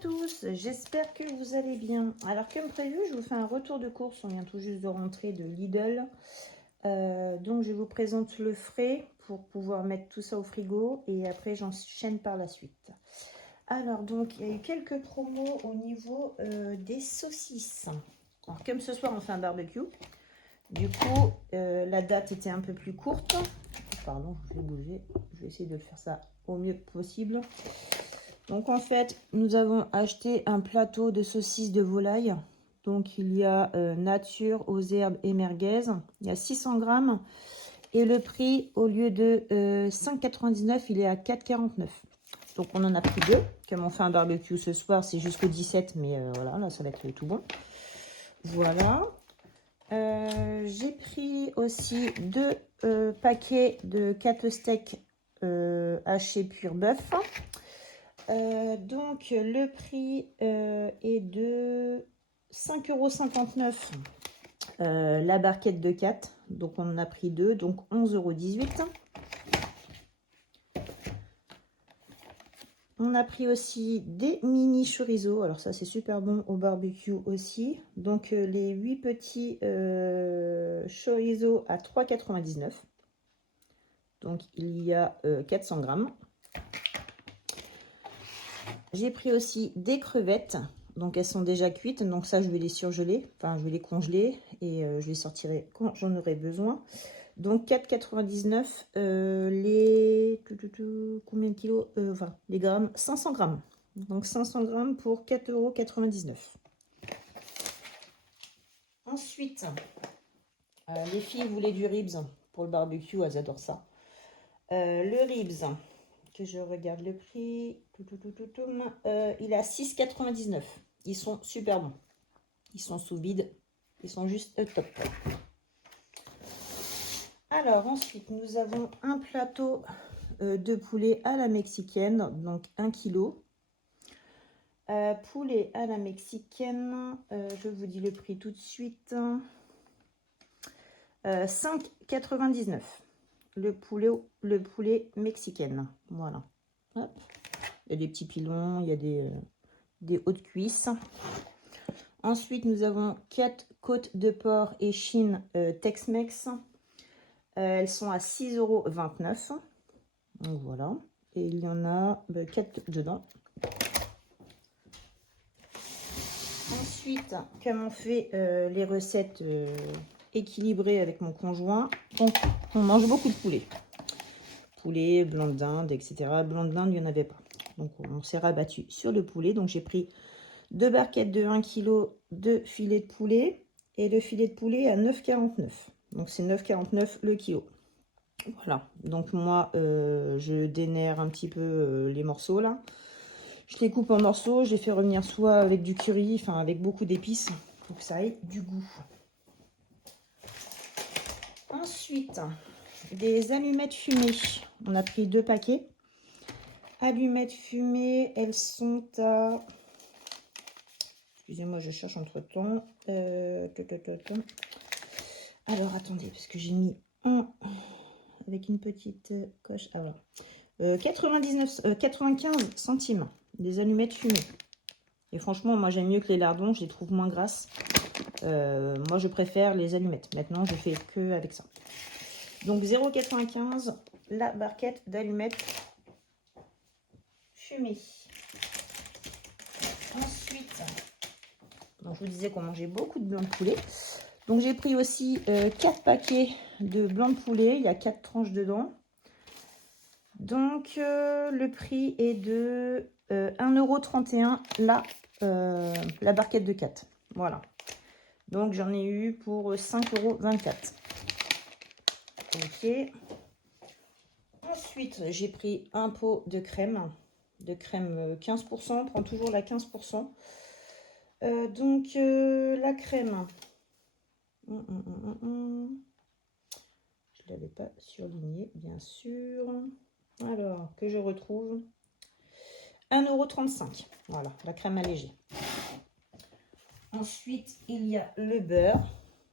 tous, j'espère que vous allez bien. Alors comme prévu, je vous fais un retour de course, on vient tout juste de rentrer de Lidl. Donc je vous présente le frais pour pouvoir mettre tout ça au frigo et après j'enchaîne par la suite. Alors donc il y a eu quelques promos au niveau des saucisses. Alors comme ce soir on fait un barbecue, du coup la date était un peu plus courte. Pardon, je vais bouger, je vais essayer de faire ça au mieux possible. Donc en fait, nous avons acheté un plateau de saucisses de volaille. Donc il y a nature, aux herbes et merguez. Il y a 600 grammes. Et le prix, au lieu de 5,99, il est à 4,49. Donc on en a pris deux. Comme on fait un barbecue ce soir, c'est jusqu'au 17. Mais voilà, là ça va être tout bon. Voilà. J'ai pris aussi deux paquets de 4 steaks hachés pur bœuf. Donc le prix est de 5,59 €. La barquette de 4, donc on en a pris deux, donc 11,18 €. On a pris aussi des mini chorizo, alors ça c'est super bon au barbecue aussi. Donc les 8 petits chorizo à 3,99 €. Donc il y a 400 grammes. J'ai pris aussi des crevettes, donc elles sont déjà cuites, donc ça je vais les surgeler, enfin je vais les congeler et je les sortirai quand j'en aurai besoin. Donc 4,99 les combien de kilos, enfin les grammes, 500 grammes. Donc 500 grammes pour 4,99 €. Ensuite, les filles voulaient du ribs pour le barbecue, elles adorent ça. Le ribs, que je regarde le prix, il est à 6,99 €. Ils sont super bons. Ils sont sous vide. Ils sont juste top. Alors ensuite, nous avons un plateau de poulet à la mexicaine, donc 1 kg. Poulet à la mexicaine, je vous dis le prix tout de suite. 5,99 €. Le poulet mexicaine. Voilà. Hop. Il y a des petits pilons, il y a des hautes cuisses. Ensuite, nous avons 4 côtes de porc échine Tex-Mex. Elles sont à 6,29 €. Donc voilà. Et il y en a 4 dedans. Ensuite, comme on fait les recettes équilibrées avec mon conjoint, on mange beaucoup de poulet. Poulet, blanc de dinde, etc. Blanc de dinde, il n'y en avait pas. Donc on s'est rabattu sur le poulet. Donc j'ai pris 2 barquettes de 1 kg de filet de poulet. Et le filet de poulet à 9,49 €. Donc c'est 9,49 € le kilo. Voilà. Donc moi, je dénerre un petit peu les morceaux là. Je les coupe en morceaux. Je les fais revenir soit avec du curry, enfin avec beaucoup d'épices, pour que ça ait du goût. Ensuite, des allumettes fumées. On a pris 2 paquets. Allumettes fumées, elles sont à... Excusez-moi, je cherche entre-temps. Alors, attendez, parce que j'ai mis un avec une petite coche. Ah, voilà. 95 centimes, des allumettes fumées. Et franchement, moi, j'aime mieux que les lardons. Je les trouve moins grasses. Moi, je préfère les allumettes. Maintenant, je fais que avec ça. Donc, 0,95 la barquette d'allumettes fumées. Ensuite, donc je vous disais qu'on mangeait beaucoup de blanc de poulet. Donc j'ai pris aussi 4 paquets de blanc de poulet. Il y a 4 tranches dedans. Donc le prix est de 1,31 € la barquette de 4. Voilà. Donc j'en ai eu pour 5,24 €. Ok. Ensuite, j'ai pris un pot de crème 15%. On prend toujours la 15%. Donc la crème, je ne l'avais pas surligné, bien sûr. Alors, que je retrouve 1,35 €. Voilà, la crème allégée. Ensuite, il y a le beurre.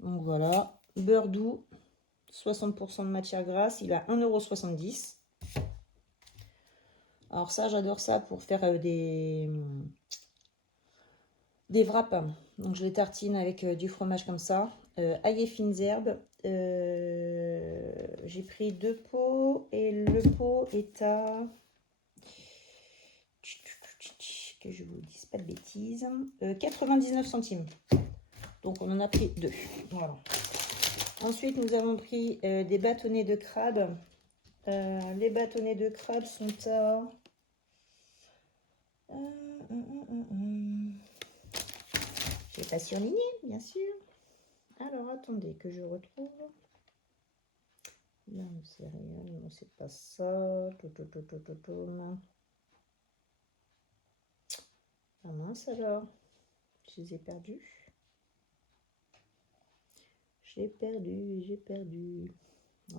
Donc voilà, beurre doux, 60% de matière grasse. Il a 1,70 €. Alors ça, j'adore ça pour faire des des wraps. Donc je les tartine avec du fromage comme ça. Ail et fines herbes. J'ai pris 2 pots et le pot est à... que je vous dise pas de bêtises. 99 centimes. Donc on en a pris 2. Voilà. Ensuite nous avons pris des bâtonnets de crabe. Les bâtonnets de crabe sont à... Je n'ai pas surligné, bien sûr. Alors, attendez que je retrouve. Là, c'est rien, non, c'est pas ça. Ah mince alors, je les ai perdus. J'ai perdu.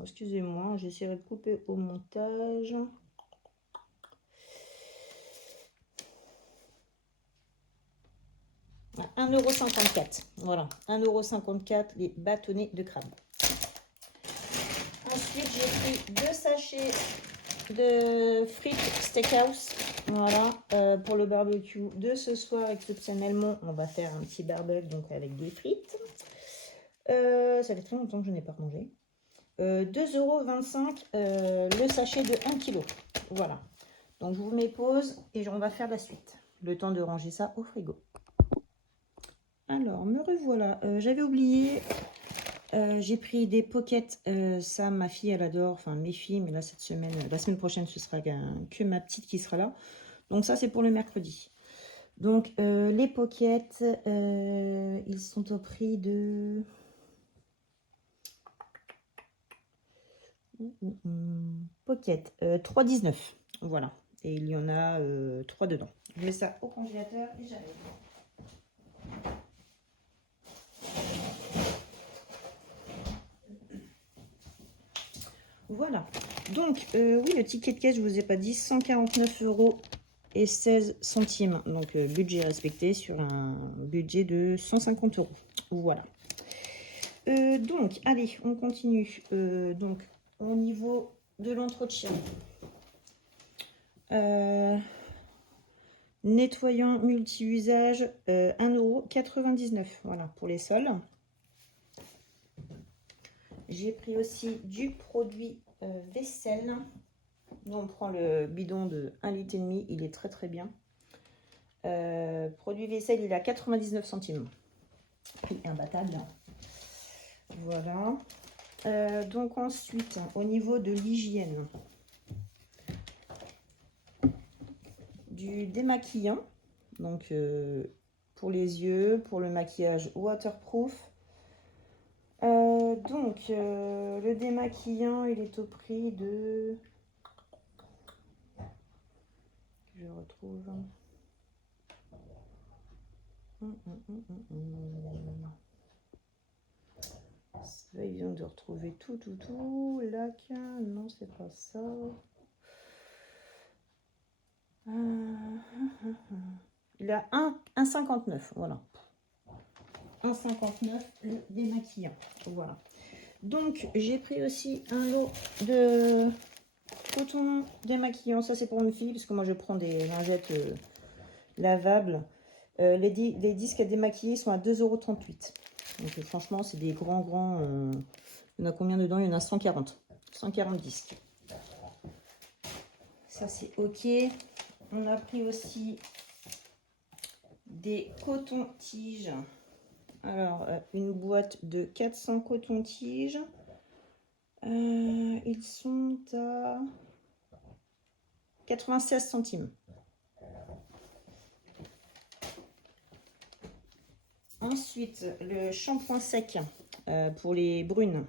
Excusez-moi, j'essaierai de couper au montage. À 1,54 €. Voilà, 1,54 € les bâtonnets de crabe. Ensuite, j'ai pris 2 sachets de frites steakhouse. Voilà, pour le barbecue de ce soir, exceptionnellement, on va faire un petit barbecue donc avec des frites. Ça fait très longtemps que je n'ai pas mangé. 2,25 € le sachet de 1 kg. Voilà. Donc je vous mets pause et on va faire la suite. Le temps de ranger ça au frigo. Alors, me revoilà. J'avais oublié. J'ai pris des pockets. Ça, ma fille, elle adore. Enfin, mes filles. Mais là, cette semaine, la semaine prochaine, ce sera que ma petite qui sera là. Donc ça, c'est pour le mercredi. Donc, les pockets, ils sont au prix de... Pocket, 3,19 €. Voilà. Et il y en a 3 dedans. Je mets ça au congélateur et j'arrive. Voilà. Donc, oui, le ticket de caisse, je ne vous ai pas dit, 149,16 €. Donc, budget respecté sur un budget de 150 €. Voilà. Donc, allez, on continue. Donc, au niveau de l'entretien. Nettoyant multi-usage, 1,99 €. Voilà, pour les sols. J'ai pris aussi du produit vaisselle. Nous, on prend le bidon de 1,5 litre. Il est très très bien. Produit vaisselle, il est à 99 centimes. Prix imbattable. Voilà. Donc ensuite, au niveau de l'hygiène, du démaquillant. Donc pour les yeux, pour le maquillage waterproof. Donc le démaquillant, il est au prix de... Je retrouve... C'est pas évident de retrouver tout. Lac, non, c'est pas ça. Il a 1,59 €. Voilà. 1,59 € le démaquillant. Voilà. Donc, j'ai pris aussi un lot de coton démaquillant. Ça, c'est pour mes filles, parce que moi, je prends des lingettes lavables. Les disques à démaquiller sont à 2,38 €. Donc, franchement, c'est des grands. Il y en a combien dedans? Il y en a 140. 140 disques. Ça, c'est OK. On a pris aussi des cotons-tiges. Alors, une boîte de 400 cotons-tiges. Ils sont à 96 centimes. Ensuite, le shampoing sec pour les brunes.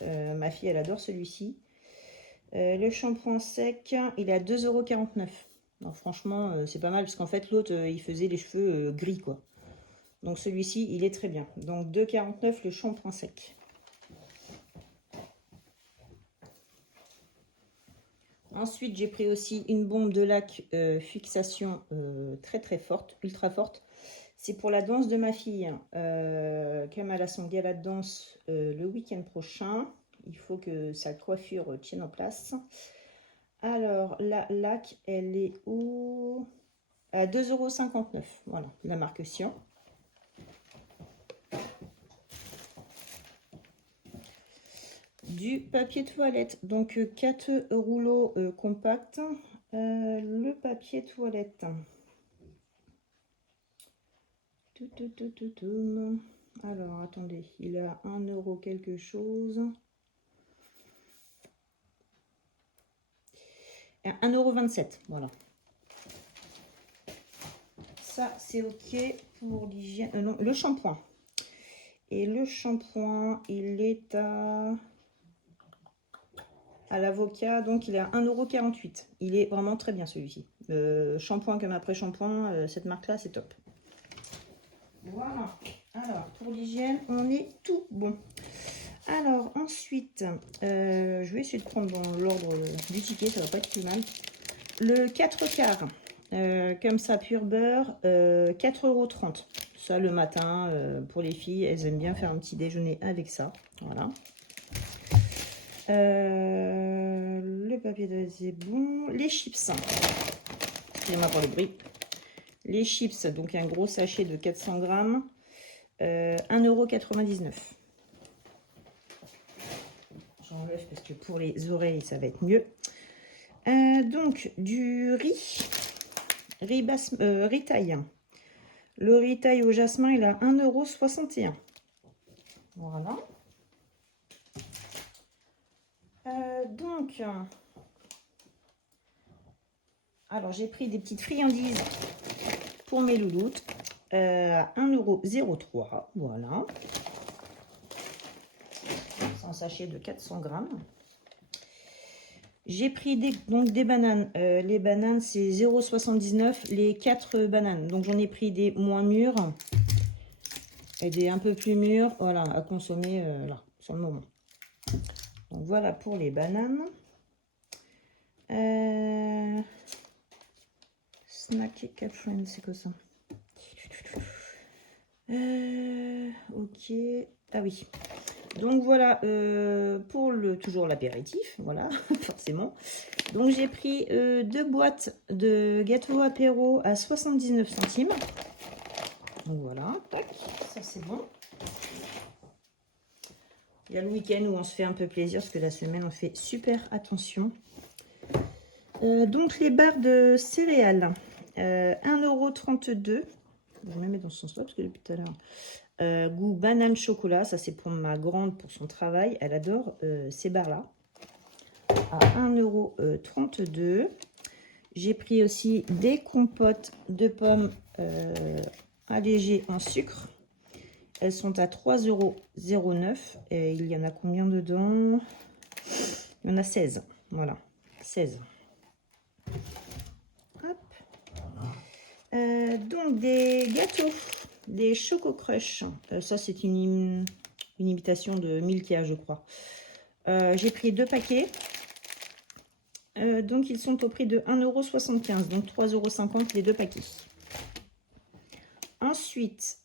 Ma fille, elle adore celui-ci. Le shampoing sec, il est à 2,49 €. Donc, franchement, c'est pas mal, parce qu'en fait, l'autre, il faisait les cheveux gris, quoi. Donc, celui-ci, il est très bien. Donc, 2,49 € le shampoing sec. Ensuite, j'ai pris aussi une bombe de lac fixation très très forte, ultra forte. C'est pour la danse de ma fille. Comme elle a son gala de danse le week-end prochain, il faut que sa coiffure tienne en place. Alors, la lac, elle est où? À 2,59 €. Voilà, la marque Sian. du papier toilette. Donc 4 rouleaux compacts. Le papier toilette. Alors, attendez, il a 1 euro quelque chose. 1,27 €, voilà. Ça, c'est OK pour l'hygiène. Non, le shampoing. Et le shampoing, il est à l'avocat, donc il est à 1,48 €. Il est vraiment très bien celui-ci. Shampoing comme après shampoing, cette marque-là, c'est top. Voilà. Alors, pour l'hygiène, on est tout bon. Alors, ensuite, je vais essayer de prendre dans l'ordre du ticket, ça va pas être plus mal. Le 4 quarts, comme ça, pur beurre, 4,30 €. Ça, le matin, pour les filles, elles aiment bien faire un petit déjeuner avec ça. Voilà. Le papier de c'est bon. Les chips. Excusez-moi pour le bruit. Les chips, donc un gros sachet de 400 grammes, 1,99 €. J'enlève parce que pour les oreilles, ça va être mieux. Donc, du riz taille. Le riz taille au jasmin, il a 1,61 €. Voilà. Donc, alors j'ai pris des petites friandises pour mes louloutes à 1,03 €. Voilà. C'est un sachet de 400 grammes. J'ai pris des bananes. Les bananes, c'est 0,79 € les 4 bananes. Donc, j'en ai pris des moins mûres et des un peu plus mûres. Voilà, à consommer là, sur le moment. Donc, voilà pour les bananes. Snack Catherine, c'est quoi ça? Ok. Ah oui. Donc voilà, pour toujours l'apéritif, voilà, forcément. Donc j'ai pris 2 boîtes de gâteaux apéro à 79 centimes. Donc voilà, tac, ça c'est bon. Il y a le week-end où on se fait un peu plaisir, parce que la semaine on fait super attention. Donc les barres de céréales, 1,32 €. Je vais me mettre dans ce sens-là, parce que depuis tout à l'heure... goût banane chocolat, ça c'est pour ma grande pour son travail, elle adore ces barres là, à 1,32 €. J'ai pris aussi des compotes de pommes allégées en sucre, elles sont à 3,09 € et il y en a combien dedans? Il y en a 16, voilà, 16. Hop. Donc des gâteaux, des Choco Crush. Ça, c'est une imitation de Milka, je crois. J'ai pris 2 paquets. Donc, ils sont au prix de 1,75 €. Donc, 3,50 € les 2 paquets. Ensuite,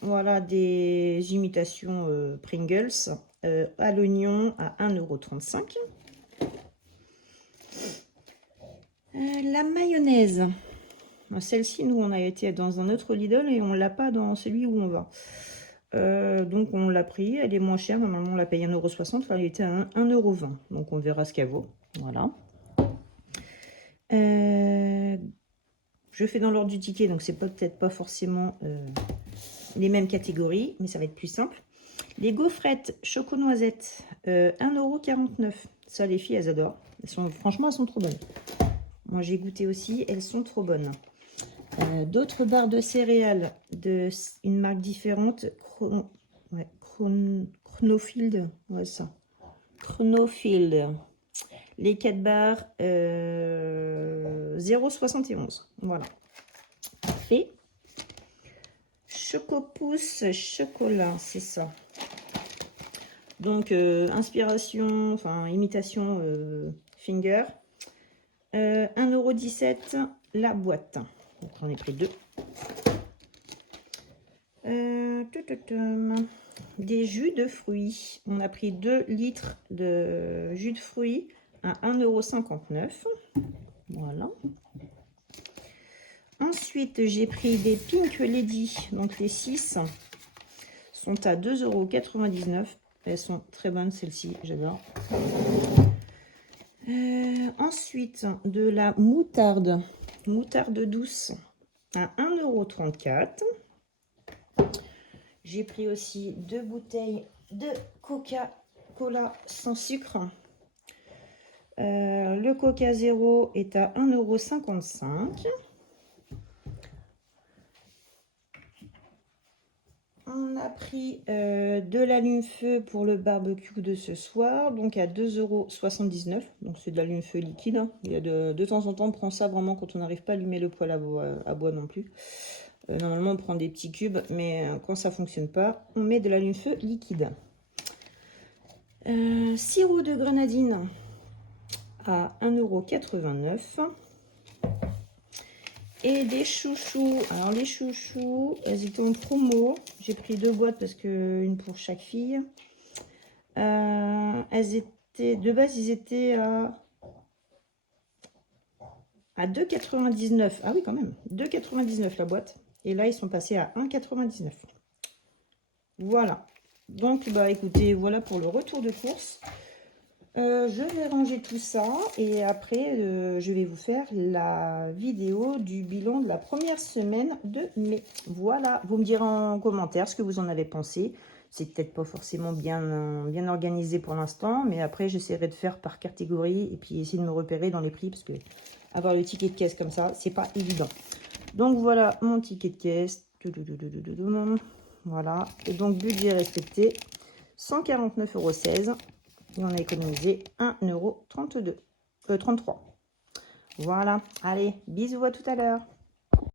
voilà des imitations Pringles à l'oignon à 1,35 €. La mayonnaise. Celle-ci, nous, on a été dans un autre Lidl et on l'a pas dans celui où on va. Donc, on l'a pris. Elle est moins chère. Normalement, on la paye 1,60 €. Enfin, elle était à 1,20 €. Donc, on verra ce qu'elle vaut. Voilà. Je fais dans l'ordre du ticket. Donc, c'est peut-être pas forcément les mêmes catégories. Mais ça va être plus simple. Les gaufrettes choco-noisette, 1,49 €. Ça, les filles, elles adorent. Franchement, elles sont trop bonnes. Moi, j'ai goûté aussi. Elles sont trop bonnes. D'autres barres de céréales une marque différente. Chronofield. Ouais, ça. Chronofield. Les 4 barres, 0,71 €. Voilà. Parfait. Chocopousse chocolat, c'est ça. Donc, inspiration, enfin, imitation finger. 1,17 € la boîte. Donc, j'en ai pris 2. Des jus de fruits. On a pris 2 litres de jus de fruits à 1,59 €. Voilà. Ensuite, j'ai pris des Pink Lady, donc les 6 sont à 2,99 €. Elles sont très bonnes, celles-ci, j'adore. Ensuite, de la moutarde. Moutarde douce à 1,34 €. J'ai pris aussi 2 bouteilles de Coca-Cola sans sucre. Le Coca Zéro est à 1,55 €. On a pris de l'allume-feu pour le barbecue de ce soir, donc à 2,79 €. Donc c'est de l'allume-feu liquide, hein. Il y a de temps en temps, on prend ça vraiment quand on n'arrive pas à allumer le poêle à bois non plus. Normalement, on prend des petits cubes, mais quand ça ne fonctionne pas, on met de l'allume-feu liquide. Sirop de grenadine à 1,89 €. Et des chouchous. Alors les chouchous, elles étaient en promo. J'ai pris 2 boîtes parce que une pour chaque fille. Elles étaient, de base, ils étaient à 2,99 €. Ah oui, quand même. 2,99 € la boîte. Et là, ils sont passés à 1,99 €. Voilà. Donc, bah écoutez, voilà pour le retour de course. Je vais ranger tout ça et après je vais vous faire la vidéo du bilan de la première semaine de mai. Voilà, vous me direz en commentaire ce que vous en avez pensé. C'est peut-être pas forcément bien organisé pour l'instant, mais après j'essaierai de faire par catégorie et puis essayer de me repérer dans les prix parce que avoir le ticket de caisse comme ça, c'est pas évident. Donc voilà mon ticket de caisse. Voilà, et donc budget respecté, 149,16 €. Et on a économisé 1,33 €. Voilà, allez, bisous, à tout à l'heure.